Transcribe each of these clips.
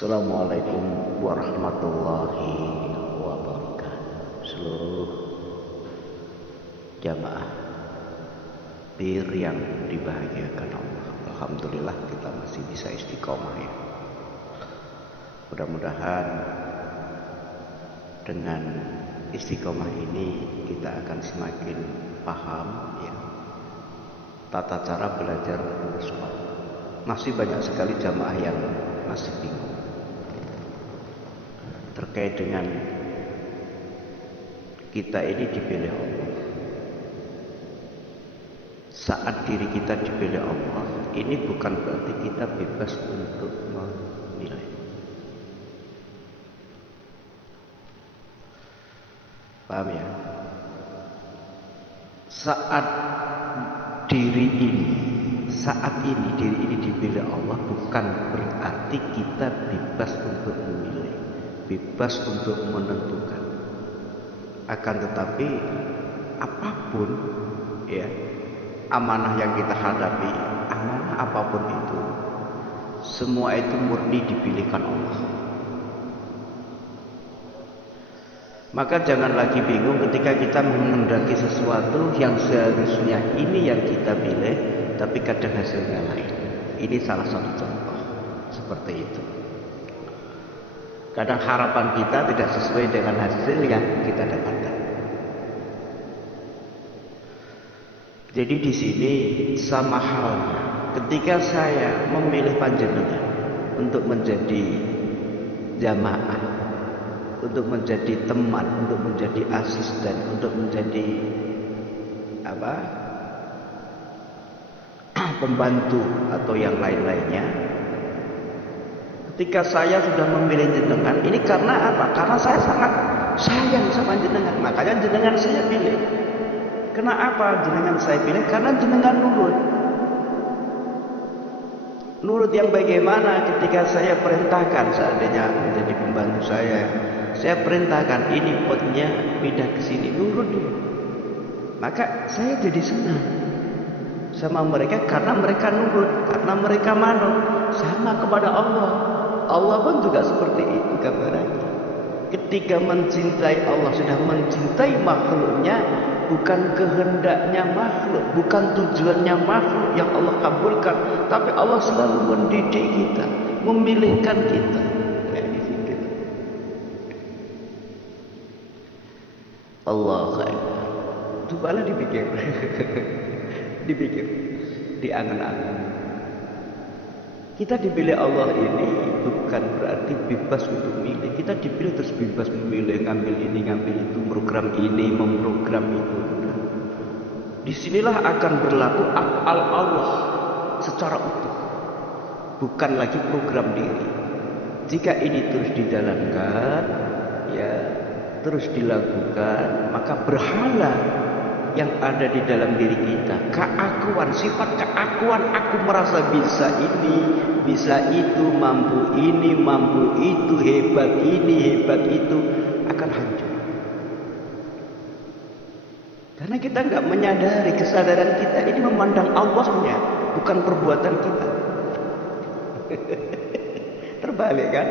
Assalamualaikum warahmatullahi wabarakatuh. Seluruh jamaah bir yang dibahagiakan Allah, alhamdulillah kita masih bisa istiqomah ya. Mudah-mudahan dengan istiqomah ini kita akan semakin paham ya tata cara belajar sholat. Masih banyak sekali jamaah yang masih bingung terkait dengan kita ini dipilih Allah. Saat diri kita dipilih Allah, ini bukan berarti kita bebas untuk memilih. Paham ya? Saat diri ini dipilih Allah bukan berarti kita bebas untuk memilih, bebas untuk menentukan. Akan tetapi apapun ya amanah yang kita hadapi, amanah apapun itu, semua itu murni dipilihkan Allah. Maka jangan lagi bingung ketika kita menghendaki sesuatu yang seharusnya ini yang kita pilih, tapi kadang hasilnya lain. Ini salah satu contoh seperti itu. Kadang harapan kita tidak sesuai dengan hasil yang kita dapatkan. Jadi di sini sama halnya ketika saya memilih panjenengan untuk menjadi jamaah, untuk menjadi teman, untuk menjadi asisten, untuk menjadi pembantu atau yang lain-lainnya. Ketika saya sudah memilih jenengan, ini karena apa? Karena saya sangat sayang sama jenengan, makanya jenengan saya pilih. Kenapa jenengan saya pilih? Karena jenengan nurut. Nurut yang bagaimana? Ketika saya perintahkan, seandainya menjadi pembantu saya perintahkan ini potnya pindah ke sini, nurut dulu. Maka saya jadi senang sama mereka karena mereka nurut, karena mereka manut. Sama kepada Allah. Allah pun juga seperti itu gambarannya. Ketika mencintai Allah, sudah mencintai makhluknya, bukan kehendaknya makhluk, bukan tujuannya makhluk yang Allah kabulkan, tapi Allah selalu mendidik kita, memilihkan kita. Allah Akbar. Cobalah dipikir, diangan-angan. Kita dipilih Allah ini bukan berarti bebas untuk milih. Kita dipilih terus bebas memilih, ngambil ini, ngambil itu, program ini, memprogram itu. Disinilah akan berlaku af'al Allah secara utuh, bukan lagi program diri. Jika ini terus dijalankan, ya terus dilakukan, maka berhala yang ada di dalam diri kita, keakuan, sifat keakuan, aku merasa bisa ini, bisa itu, mampu ini, mampu itu, hebat ini, hebat itu, akan hancur. Karena kita nggak menyadari, kesadaran kita ini memandang Allahnya, bukan perbuatan kita. Terbalik kan?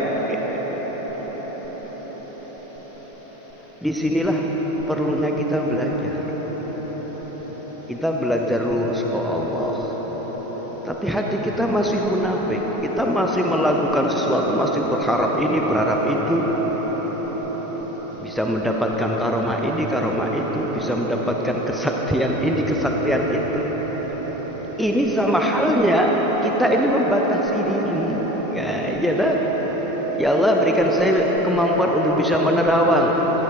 Disinilah perlunya kita belajar. Kita belajar lurus ke Allah, tapi hati kita masih munafik. Kita masih melakukan sesuatu, masih berharap ini, berharap itu, bisa mendapatkan karomah ini, karomah itu, bisa mendapatkan kesaktian ini, kesaktian itu. Ini sama halnya kita ini membatasi diri. Ya dah. Ya Allah, berikan saya kemampuan untuk bisa menerawang.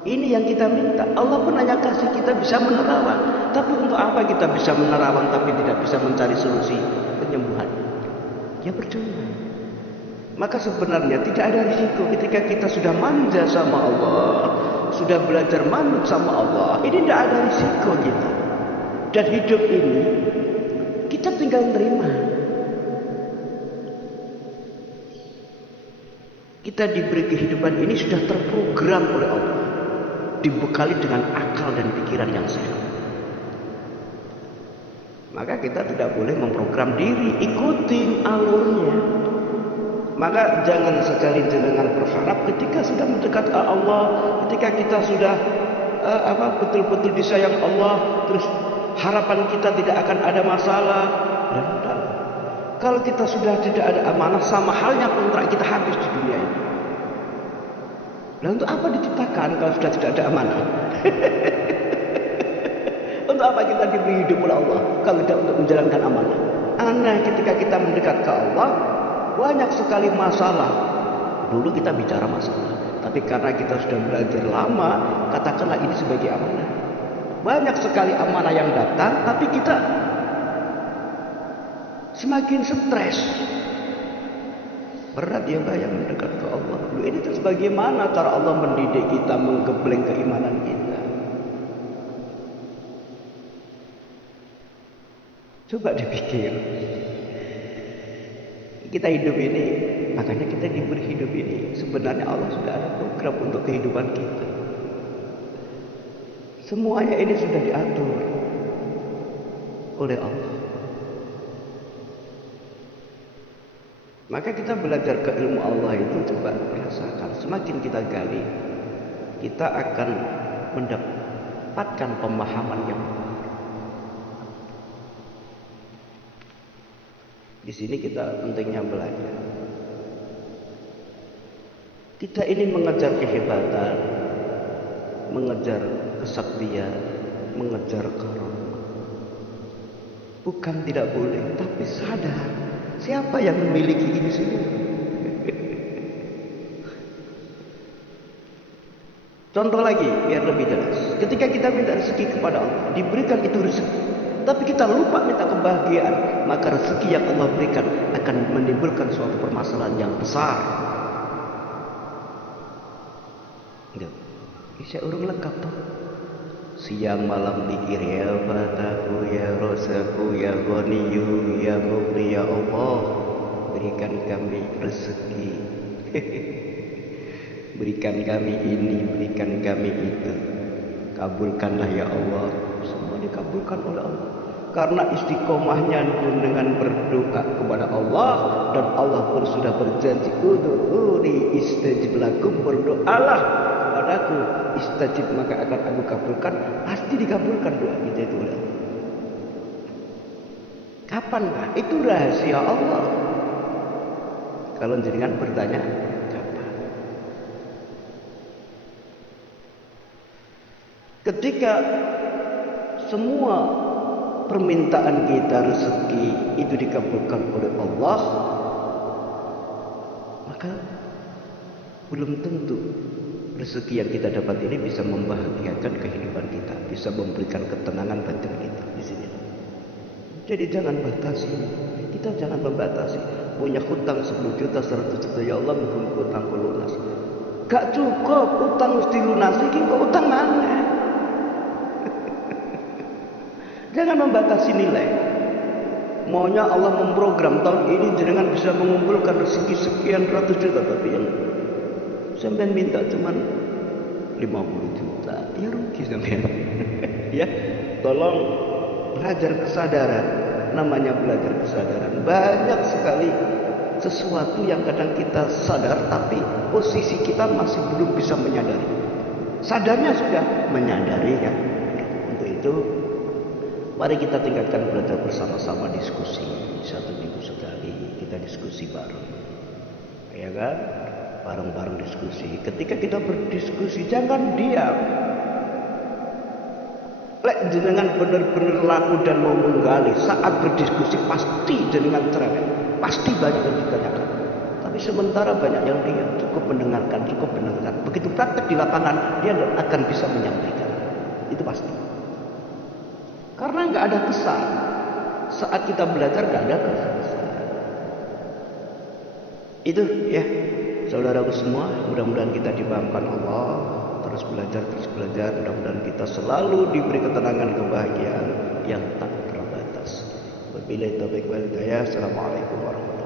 Ini yang kita minta. Allah pun hanya kasih kita bisa menerawang. Tapi untuk apa kita bisa menerawang tapi tidak bisa mencari solusi penyembuhan? Ya percuma. Maka sebenarnya tidak ada risiko ketika kita sudah manja sama Allah, sudah belajar manut sama Allah. Ini tidak ada risiko gitu. Dan hidup ini kita tinggal terima. Kita diberi kehidupan ini sudah terprogram oleh Allah, dibekali dengan akal dan pikiran yang sehat. Maka kita tidak boleh memprogram diri, ikutin alurnya. Maka jangan sekali jenengan berharap ketika sudah mendekat ke Allah, ketika kita sudah betul-betul disayang Allah, terus harapan kita tidak akan ada masalah. Dan kalau kita sudah tidak ada amanah, sama halnya kontrak kita habis di dunia ini. Nah, untuk apa diciptakan kalau sudah tidak ada amanah? Untuk apa kita diberi hidup oleh Allah kalau tidak untuk menjalankan amanah? Aneh, ketika kita mendekat ke Allah, banyak sekali masalah. Dulu kita bicara masalah, tapi karena kita sudah belajar lama, katakanlah ini sebagai amanah. Banyak sekali amanah yang datang, tapi kita semakin stres. Berat ya Mbak yang mendekat ke Allah. Loh, ini terus bagaimana cara Allah mendidik kita, menggebleng keimanan kita? Coba dipikir. Kita hidup ini, makanya kita diberi hidup ini. Sebenarnya Allah sudah ada program untuk kehidupan kita. Semuanya ini sudah diatur oleh Allah. Maka kita belajar ke ilmu Allah itu coba rasakan. Semakin kita gali, kita akan mendapatkan pemahaman yang benar. Di sini kita pentingnya belajar. Kita ini mengejar kehebatan, mengejar kesaktian, mengejar karamah. Bukan tidak boleh, tapi sadar siapa yang memiliki ini semua. Contoh lagi biar lebih jelas. Ketika kita minta rezeki kepada Allah, diberikan itu rezeki, tapi kita lupa minta kebahagiaan, maka rezeki yang Allah berikan akan menimbulkan suatu permasalahan yang besar. Saya urung lengkap toh. Siang malam dikir ya fataku ya rosaku ya ghaniyu ya mughni ya Allah, berikan kami rezeki. Berikan kami ini, berikan kami itu. Kabulkanlah ya Allah. Semua dikabulkan oleh Allah. Karena istiqomahnya dengan berdoa kepada Allah, dan Allah pun sudah berjanji, ud'uuni istajib lakum, berdoalah kepadaku, istajib maka akan aku kabulkan. Pasti dikabulkan doa kita itu oleh Allah. Kapankah? Itu rahasia Allah. Kalau jenengan bertanya, kapan? Ketika semua permintaan kita rezeki itu dikabulkan oleh Allah, maka belum tentu rezeki yang kita dapat ini bisa membahagiakan kehidupan kita, bisa memberikan ketenangan batin kita di sini. Jadi jangan batasi, kita jangan membatasi. Punya hutang 10 juta, 100 juta, ya Allah mungkin hutang lunas. Gak cukup, hutang mesti lunasi, kok hutang mana? Jangan membatasi nilai. Maunya Allah memprogram tahun ini jenengan bisa mengumpulkan rezeki sekian ratus juta, tapi yang sampean minta cuman 50 juta, ya rugi sampean. Ya, tolong belajar kesadaran. Namanya belajar kesadaran. Banyak sekali sesuatu yang kadang kita sadar, tapi posisi kita masih belum bisa menyadari. Sadarnya sudah, menyadari ya. Untuk itu, mari kita tingkatkan belajar bersama-sama, diskusi. 1 minggu sekali kita diskusi bareng, ya kan? Bareng-bareng diskusi. Ketika kita berdiskusi, jangan diam. Lek jenengan benar-benar laku dan mau menggali, saat berdiskusi pasti jenengan cerewet, pasti banyak yang ditanyakan. Tapi sementara banyak yang diam, cukup mendengarkan. Begitu praktek di lapangan, dia akan bisa menyampaikan. Itu pasti. Karena nggak ada kesan. Saat kita belajar nggak ada kesan. Itu ya, saudaraku semua, mudah-mudahan kita dipahamkan Allah. Terus belajar. Mudah-mudahan kita selalu diberi ketenangan, kebahagiaan yang tak terbatas. Wabillahi taufiq wal hidayah. Assalamualaikum warahmatullahi wabarakatuh.